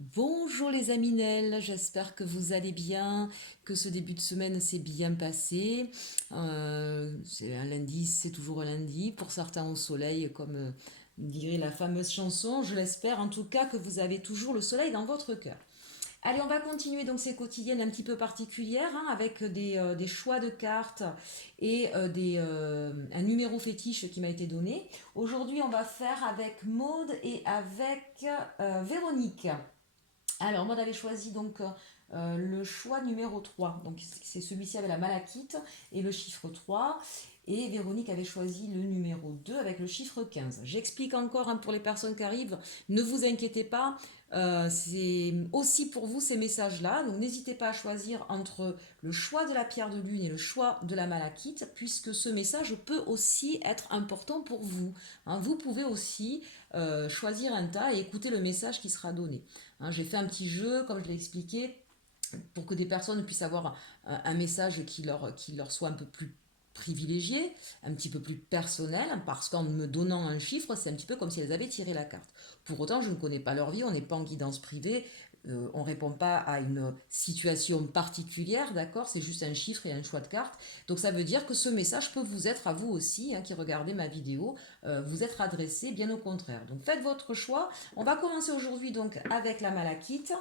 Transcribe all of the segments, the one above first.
Bonjour les Aminelles, j'espère que vous allez bien, que ce début de semaine s'est bien passé. C'est un lundi, c'est toujours un lundi, pour certains au soleil, comme dirait la fameuse chanson. Je l'espère en tout cas que vous avez toujours le soleil dans votre cœur. Allez, on va continuer donc ces quotidiennes un petit peu particulières hein, avec des choix de cartes et un numéro fétiche qui m'a été donné. Aujourd'hui, on va faire avec Maude et avec Véronique. Alors, moi, j'avais choisi donc le choix numéro 3. Donc, c'est celui-ci avec la malachite et le chiffre 3. Et Véronique avait choisi le numéro 2 avec le chiffre 15. J'explique encore hein, pour les personnes qui arrivent, ne vous inquiétez pas, c'est aussi pour vous ces messages-là. Donc, n'hésitez pas à choisir entre le choix de la pierre de lune et le choix de la malachite, puisque ce message peut aussi être important pour vous. Hein, vous pouvez aussi choisir un tas et écouter le message qui sera donné. Hein, j'ai fait un petit jeu, comme je l'ai expliqué, pour que des personnes puissent avoir un message qui leur soit un peu plus privilégié, un petit peu plus personnel, parce qu'en me donnant un chiffre, c'est un petit peu comme si elles avaient tiré la carte. Pour autant, je ne connais pas leur vie, on n'est pas en guidance privée, on ne répond pas à une situation particulière, d'accord. C'est juste un chiffre et un choix de carte. Donc ça veut dire que ce message peut vous être à vous aussi, hein, qui regardez ma vidéo, vous être adressé, bien au contraire. Donc faites votre choix. On va commencer aujourd'hui donc avec la malachite.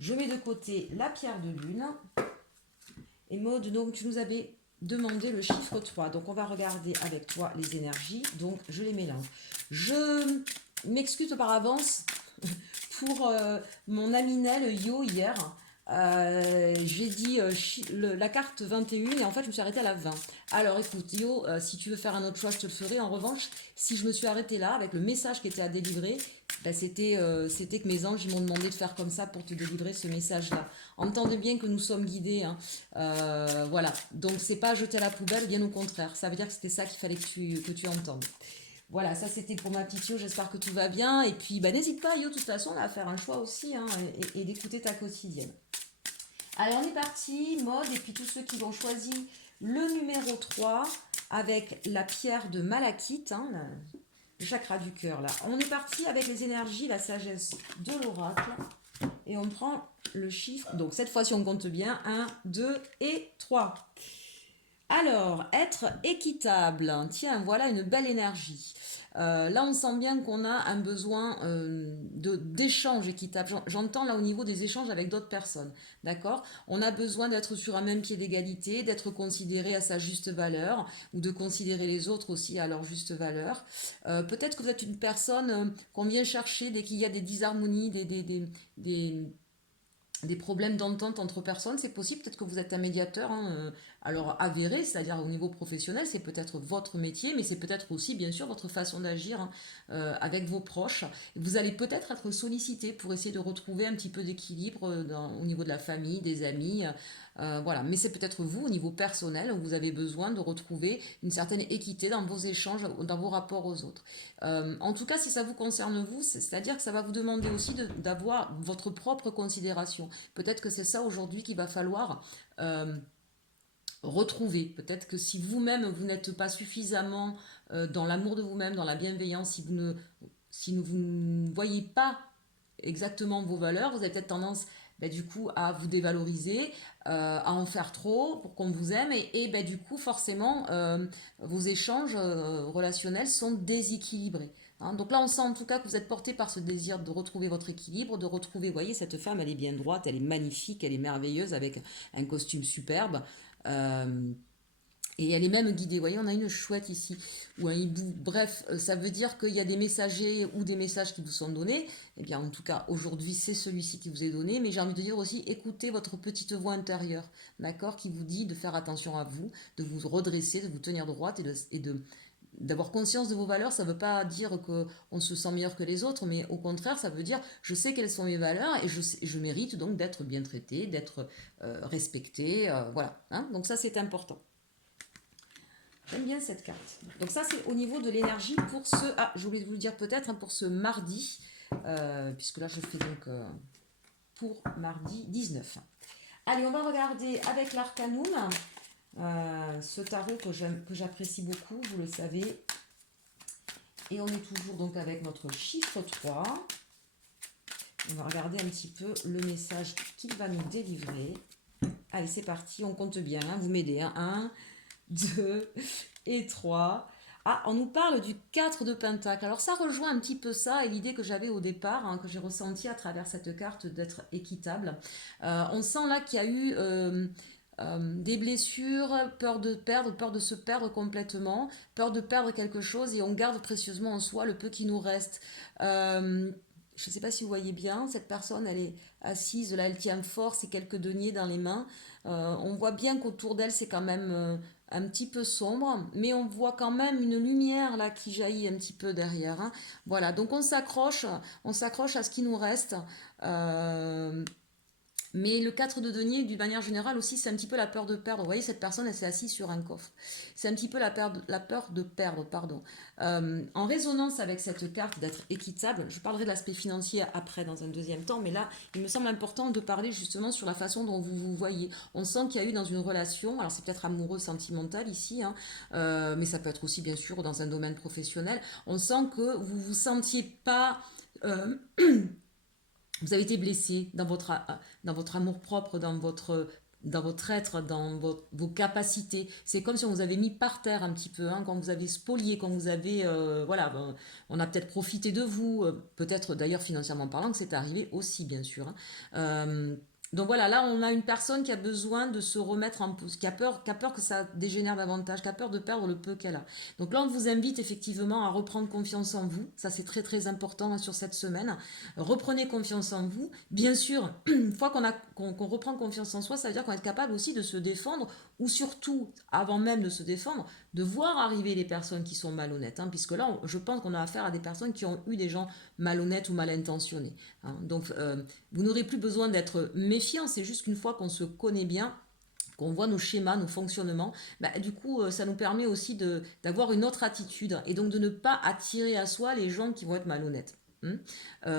Je mets de côté la pierre de lune. Et Maud, donc tu nous avais demandé le chiffre 3. Donc on va regarder avec toi les énergies. Donc je les mélange. Je m'excuse par avance pour mon ami Nel Yo hier. J'ai dit la carte 21 et en fait je me suis arrêtée à la 20. Alors écoute Yo, si tu veux faire un autre choix je te le ferai. En revanche, si je me suis arrêtée là avec le message qui était à délivrer, ben, c'était que mes anges m'ont demandé de faire comme ça pour te délivrer ce message-là. Entendez bien que nous sommes guidés. Hein. Voilà, donc c'est pas jeter à la poubelle, bien au contraire. Ça veut dire que c'était ça qu'il fallait que tu entendes. Voilà, ça c'était pour ma petite Yo, j'espère que tout va bien. Et puis bah, n'hésite pas, Yo, de toute façon, à faire un choix aussi hein, et d'écouter ta quotidienne. Allez, on est parti, mode, et puis tous ceux qui vont choisir le numéro 3 avec la pierre de malachite, hein, le chakra du cœur là. On est parti avec les énergies, la sagesse de l'oracle. Et on prend le chiffre. Donc cette fois-ci, on compte bien. Un, 2 et 3. Alors, être équitable. Tiens, voilà une belle énergie. Là, on sent bien qu'on a un besoin d'échange équitable. J'entends là au niveau des échanges avec d'autres personnes. D'accord. On a besoin d'être sur un même pied d'égalité, d'être considéré à sa juste valeur ou de considérer les autres aussi à leur juste valeur. Peut-être que vous êtes une personne qu'on vient chercher dès qu'il y a des disharmonies, des problèmes d'entente entre personnes, c'est possible, peut-être que vous êtes un médiateur, hein, alors avéré, c'est-à-dire au niveau professionnel, c'est peut-être votre métier, mais c'est peut-être aussi, bien sûr, votre façon d'agir hein, avec vos proches. Vous allez peut-être être sollicité pour essayer de retrouver un petit peu d'équilibre au niveau de la famille, des amis, voilà. Mais c'est peut-être vous, au niveau personnel, où vous avez besoin de retrouver une certaine équité dans vos échanges, dans vos rapports aux autres. En tout cas, si ça vous concerne vous, c'est-à-dire que ça va vous demander aussi d'avoir votre propre considération. Peut-être que c'est ça aujourd'hui qu'il va falloir retrouver. Peut-être que si vous-même, vous n'êtes pas suffisamment dans l'amour de vous-même, dans la bienveillance, si vous ne voyez pas exactement vos valeurs, vous avez peut-être tendance ben, du coup à vous dévaloriser, à en faire trop pour qu'on vous aime et ben, du coup forcément vos échanges relationnels sont déséquilibrés. Hein. Donc là on sent en tout cas que vous êtes porté par ce désir de retrouver votre équilibre, de retrouver, vous voyez cette femme elle est bien droite, elle est magnifique, elle est merveilleuse avec un costume superbe. Euh, et elle est même guidée. Vous voyez, on a une chouette ici, ou un hibou. Bref, ça veut dire qu'il y a des messagers ou des messages qui vous sont donnés. Eh bien, en tout cas, aujourd'hui, c'est celui-ci qui vous est donné. Mais j'ai envie de dire aussi, écoutez votre petite voix intérieure, d'accord, qui vous dit de faire attention à vous, de vous redresser, de vous tenir droite d'avoir conscience de vos valeurs. Ça ne veut pas dire qu'on se sent meilleur que les autres, mais au contraire, ça veut dire je sais quelles sont mes valeurs et je mérite donc d'être bien traité, d'être respecté. Voilà. Hein. Donc ça, c'est important. J'aime bien cette carte. Donc ça, c'est au niveau de l'énergie pour ce... Ah, j'ai oublié de vous le dire peut-être, hein, pour ce mardi, puisque là, je fais donc pour mardi 19. Allez, on va regarder avec l'Arcanum, ce tarot que j'apprécie beaucoup, vous le savez. Et on est toujours donc avec notre chiffre 3. On va regarder un petit peu le message qu'il va nous délivrer. Allez, c'est parti, on compte bien, hein, vous m'aidez. Hein. 1, 2 et 3. Ah, on nous parle du 4 de Pentacle. Alors ça rejoint un petit peu ça et l'idée que j'avais au départ, hein, que j'ai ressentie à travers cette carte d'être équitable. On sent là qu'il y a eu des blessures, peur de perdre, peur de se perdre complètement, peur de perdre quelque chose et on garde précieusement en soi le peu qui nous reste. Je ne sais pas si vous voyez bien, cette personne, elle est assise, là, elle tient fort ses quelques deniers dans les mains. On voit bien qu'autour d'elle, c'est quand même un petit peu sombre, mais on voit quand même une lumière là qui jaillit un petit peu derrière. Hein. Voilà, donc on s'accroche à ce qui nous reste. Euh, mais le 4 de denier, d'une manière générale aussi, c'est un petit peu la peur de perdre. Vous voyez, cette personne, elle s'est assise sur un coffre. C'est un petit peu la peur de perdre, pardon. En résonance avec cette carte d'être équitable, je parlerai de l'aspect financier après dans un deuxième temps, mais là, il me semble important de parler justement sur la façon dont vous vous voyez. On sent qu'il y a eu dans une relation, alors c'est peut-être amoureux, sentimental ici, hein, mais ça peut être aussi bien sûr dans un domaine professionnel, on sent que vous vous sentiez pas... euh, vous avez été blessé dans votre amour-propre, dans votre être, dans vos capacités. C'est comme si on vous avait mis par terre un petit peu, hein, quand vous avez spolié, quand vous avez... voilà, ben, on a peut-être profité de vous, peut-être d'ailleurs financièrement parlant que c'est arrivé aussi, bien sûr. Hein. Donc voilà, là on a une personne qui a besoin de se remettre en pause, qui a peur que ça dégénère davantage, qui a peur de perdre le peu qu'elle a. Donc là on vous invite effectivement à reprendre confiance en vous, ça c'est très très important hein, sur cette semaine. Reprenez confiance en vous. Bien sûr, une fois qu'on reprend confiance en soi, ça veut dire qu'on est capable aussi de se défendre ou surtout, avant même de se défendre, de voir arriver les personnes qui sont malhonnêtes. Hein, puisque là, je pense qu'on a affaire à des personnes qui ont eu des gens malhonnêtes ou mal intentionnés. Hein. Donc, vous n'aurez plus besoin d'être méfiant. C'est juste qu'une fois qu'on se connaît bien, qu'on voit nos schémas, nos fonctionnements, bah, du coup, ça nous permet aussi d'avoir une autre attitude et donc de ne pas attirer à soi les gens qui vont être malhonnêtes.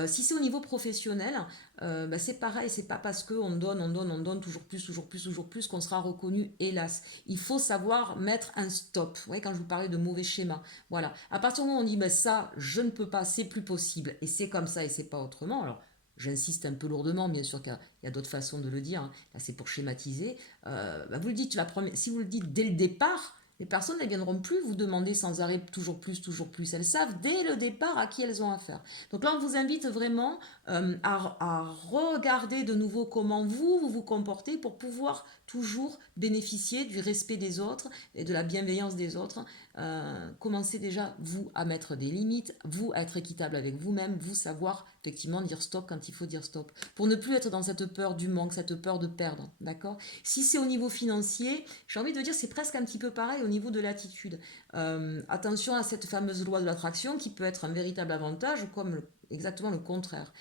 Si c'est au niveau professionnel, bah, c'est pareil, c'est pas parce qu'on donne, on donne toujours plus, toujours plus, toujours plus qu'on sera reconnu, hélas. Il faut savoir mettre un stop. Vous voyez, quand je vous parlais de mauvais schémas, voilà. À partir du moment où on dit, bah, ça, je ne peux pas, c'est plus possible, et c'est comme ça, et c'est pas autrement, alors j'insiste un peu lourdement, bien sûr qu'il y a d'autres façons de le dire, hein. Là c'est pour schématiser, bah, vous le dites, si vous le dites dès le départ, les personnes ne viendront plus vous demander sans arrêt toujours plus, toujours plus. Elles savent dès le départ à qui elles ont affaire. Donc là, on vous invite vraiment à regarder de nouveau comment vous comportez pour pouvoir toujours bénéficier du respect des autres et de la bienveillance des autres. Commencez déjà, vous, à mettre des limites, vous, à être équitable avec vous-même, vous savoir effectivement dire stop quand il faut dire stop. Pour ne plus être dans cette peur du manque, cette peur de perdre. D'accord ? Si c'est au niveau financier, j'ai envie de dire c'est presque un petit peu pareil au niveau de l'attitude. Attention à cette fameuse loi de l'attraction qui peut être un véritable avantage comme exactement le contraire.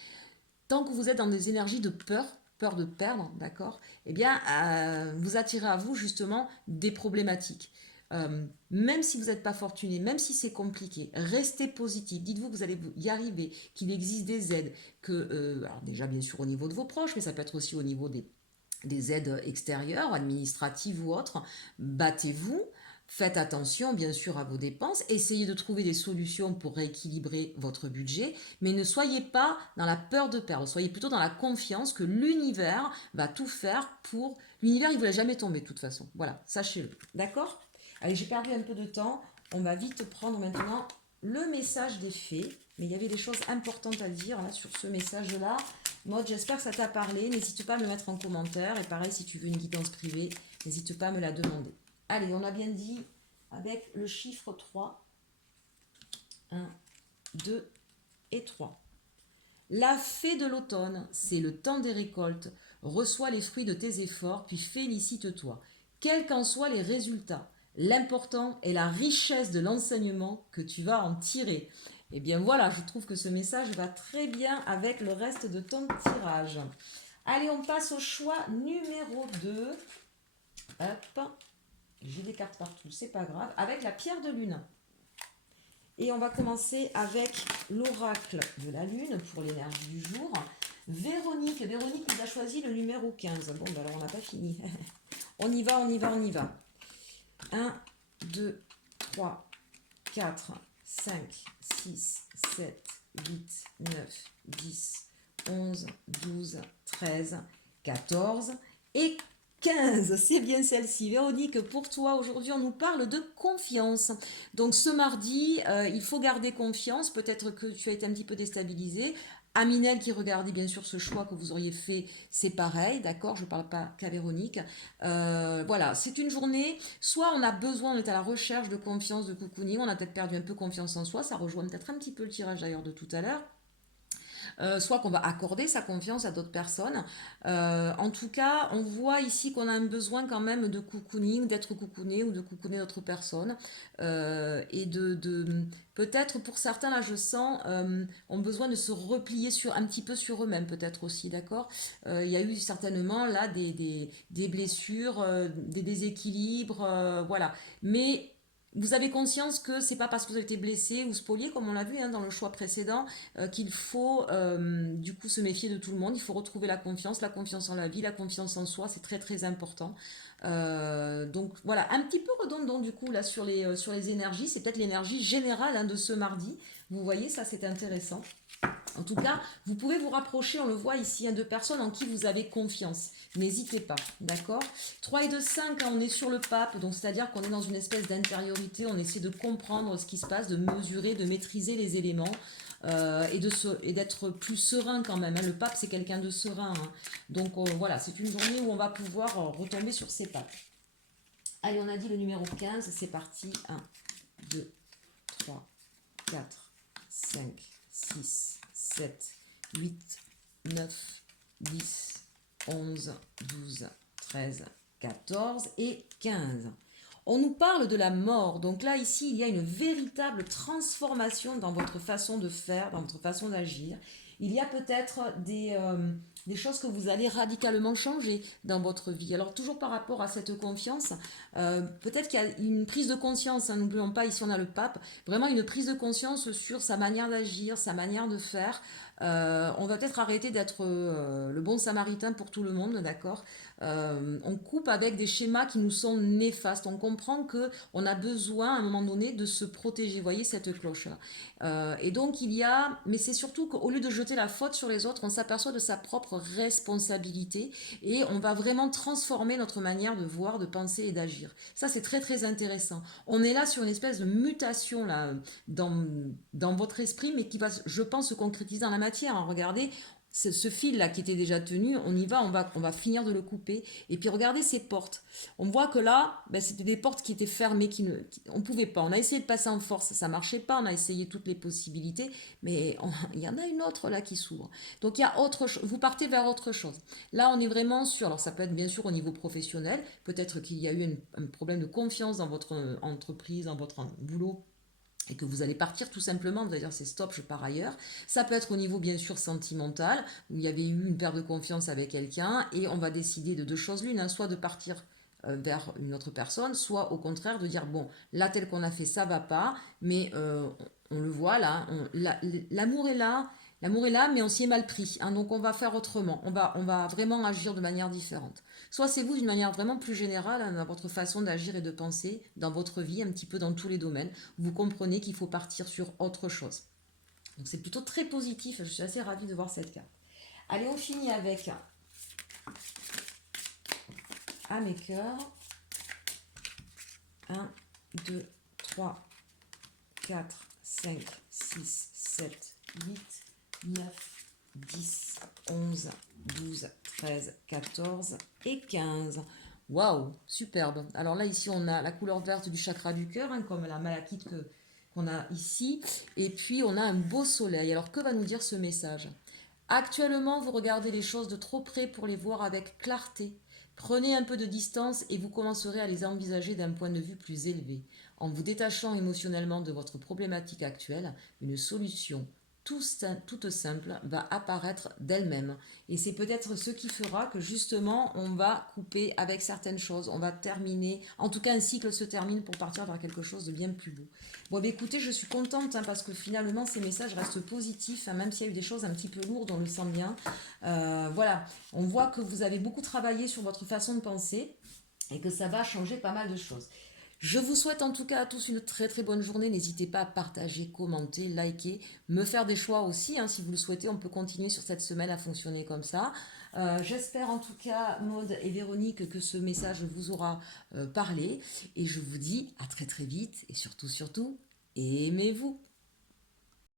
Tant que vous êtes dans des énergies de peur, peur de perdre, d'accord, eh bien, vous attirez à vous justement des problématiques. Même si vous n'êtes pas fortuné, même si c'est compliqué, restez positif. Dites-vous que vous allez y arriver, qu'il existe des aides, alors déjà bien sûr au niveau de vos proches, mais ça peut être aussi au niveau des aides extérieures, administratives ou autres. Battez-vous. Faites attention bien sûr à vos dépenses, essayez de trouver des solutions pour rééquilibrer votre budget, mais ne soyez pas dans la peur de perdre, soyez plutôt dans la confiance que l'univers va tout faire pour... L'univers, il ne vous laisse jamais tomber de toute façon. Voilà, sachez-le. D'accord ? Allez, j'ai perdu un peu de temps. On va vite prendre maintenant le message des fées. Mais il y avait des choses importantes à dire là, sur ce message-là. Maud, j'espère que ça t'a parlé. N'hésite pas à me le mettre en commentaire. Et pareil, si tu veux une guidance privée, n'hésite pas à me la demander. Allez, on a bien dit avec le chiffre 3. 1, 2 et 3. La fée de l'automne, c'est le temps des récoltes. Reçois les fruits de tes efforts, puis félicite-toi. Quels qu'en soient les résultats, l'important est la richesse de l'enseignement que tu vas en tirer. Et bien voilà, je trouve que ce message va très bien avec le reste de ton tirage. Allez, on passe au choix numéro 2. Hop, j'ai des cartes partout, c'est pas grave. Avec la pierre de lune. Et on va commencer avec l'oracle de la lune pour l'énergie du jour. Véronique nous a choisi le numéro 15. Bon, ben alors on n'a pas fini. On y va, on y va, on y va. 1, 2, 3, 4, 5, 6, 7, 8, 9, 10, 11, 12, 13, 14 et 15. C'est bien celle-ci. Véronique, pour toi, aujourd'hui, on nous parle de confiance. Donc ce mardi, il faut garder confiance. Peut-être que tu as été un petit peu déstabilisé. Aminel qui regardait bien sûr ce choix que vous auriez fait, c'est pareil, d'accord? Je ne parle pas qu'à Véronique. Voilà, c'est une journée, soit on a besoin, on est à la recherche de confiance, de cocooning, on a peut-être perdu un peu confiance en soi, ça rejoint peut-être un petit peu le tirage d'ailleurs de tout à l'heure. Soit qu'on va accorder sa confiance à d'autres personnes. En tout cas, on voit ici qu'on a un besoin quand même de cocooning, d'être cocooné ou de cocooner d'autres personnes. Et peut-être pour certains, là je sens, ont besoin de se replier un petit peu sur eux-mêmes peut-être aussi, d'accord. Il y a eu certainement là des blessures, des déséquilibres, voilà. Mais vous avez conscience que c'est pas parce que vous avez été blessé ou spolié, comme on l'a vu dans le choix précédent, qu'il faut du coup se méfier de tout le monde. Il faut retrouver la confiance en la vie, la confiance en soi, c'est très très important. Donc voilà, un petit peu redondant du coup là sur les énergies, c'est peut-être l'énergie générale de ce mardi. Vous voyez, ça c'est intéressant. En tout cas, vous pouvez vous rapprocher, on le voit ici, de personnes en qui vous avez confiance. N'hésitez pas, d'accord? 3 et 2, 5, on est sur le pape, donc c'est-à-dire qu'on est dans une espèce d'intériorité, on essaie de comprendre ce qui se passe, de mesurer, de maîtriser les éléments et d'être plus serein quand même. Le pape, c'est quelqu'un de serein. Donc voilà, c'est une journée où on va pouvoir retomber sur ses pattes. Allez, on a dit le numéro 15, c'est parti. 1, 2, 3, 4, 5, 6, 7, 8, 9, 10, 11, 12, 13, 14 et 15. On nous parle de la mort. Donc là, ici, il y a une véritable transformation dans votre façon de faire, dans votre façon d'agir. Il y a peut-être des choses que vous allez radicalement changer dans votre vie. Alors toujours par rapport à cette confiance, peut-être qu'il y a une prise de conscience, n'oublions pas, ici on a le pape, vraiment une prise de conscience sur sa manière d'agir, sa manière de faire. On va peut-être arrêter d'être le bon samaritain pour tout le monde, d'accord. On coupe avec des schémas qui nous sont néfastes. On comprend que on a besoin à un moment donné de se protéger. Vous voyez cette cloche là. Et donc il y a, mais c'est surtout qu'au lieu de jeter la faute sur les autres, on s'aperçoit de sa propre responsabilité et on va vraiment transformer notre manière de voir, de penser et d'agir. Ça c'est très très intéressant. On est là sur une espèce de mutation là dans votre esprit, mais qui va, je pense, se concrétiser dans la matière. Regardez, ce fil là qui était déjà tenu, on y va, on va finir de le couper. Et puis regardez ces portes. On voit que là, c'était des portes qui étaient fermées, on ne pouvait pas. On a essayé de passer en force, ça marchait pas. On a essayé toutes les possibilités, mais il y en a une autre là qui s'ouvre. Donc il y a autre chose. Vous partez vers autre chose. Là, on est vraiment sur. Alors ça peut être bien sûr au niveau professionnel. Peut-être qu'il y a eu un problème de confiance dans votre entreprise, dans votre boulot et que vous allez partir tout simplement, vous allez dire c'est stop, je pars ailleurs. Ça peut être au niveau bien sûr sentimental, où il y avait eu une perte de confiance avec quelqu'un, et on va décider de deux choses l'une, soit de partir vers une autre personne, soit au contraire de dire bon, là tel qu'on a fait ça va pas, mais on le voit là, l'amour est là, l'amour est là, mais on s'y est mal pris, donc on va faire autrement, on va vraiment agir de manière différente. Soit c'est vous d'une manière vraiment plus générale dans votre façon d'agir et de penser dans votre vie, un petit peu dans tous les domaines. Vous comprenez qu'il faut partir sur autre chose. Donc c'est plutôt très positif, je suis assez ravie de voir cette carte. Allez, on finit avec à mes cœurs. 1, 2, 3, 4, 5, 6, 7, 8, 9, 10, 11, 12, 13, 14 et 15. Waouh, superbe. Alors là, ici, on a la couleur verte du chakra du cœur, comme la malachite qu'on a ici. Et puis, on a un beau soleil. Alors, que va nous dire ce message? Actuellement, vous regardez les choses de trop près pour les voir avec clarté. Prenez un peu de distance et vous commencerez à les envisager d'un point de vue plus élevé. En vous détachant émotionnellement de votre problématique actuelle, une solution toute simple va apparaître d'elle-même. Et c'est peut-être ce qui fera que justement on va couper avec certaines choses, on va terminer, en tout cas un cycle se termine pour partir vers quelque chose de bien plus beau. Bon, écoutez, je suis contente parce que finalement ces messages restent positifs, même s'il y a eu des choses un petit peu lourdes, on le sent bien. Voilà, on voit que vous avez beaucoup travaillé sur votre façon de penser et que ça va changer pas mal de choses. Je vous souhaite en tout cas à tous une très très bonne journée. N'hésitez pas à partager, commenter, liker, me faire des choix aussi, hein, si vous le souhaitez. On peut continuer sur cette semaine à fonctionner comme ça. J'espère en tout cas, Maude et Véronique, que ce message vous aura parlé. Et je vous dis à très très vite. Et surtout, surtout, aimez-vous.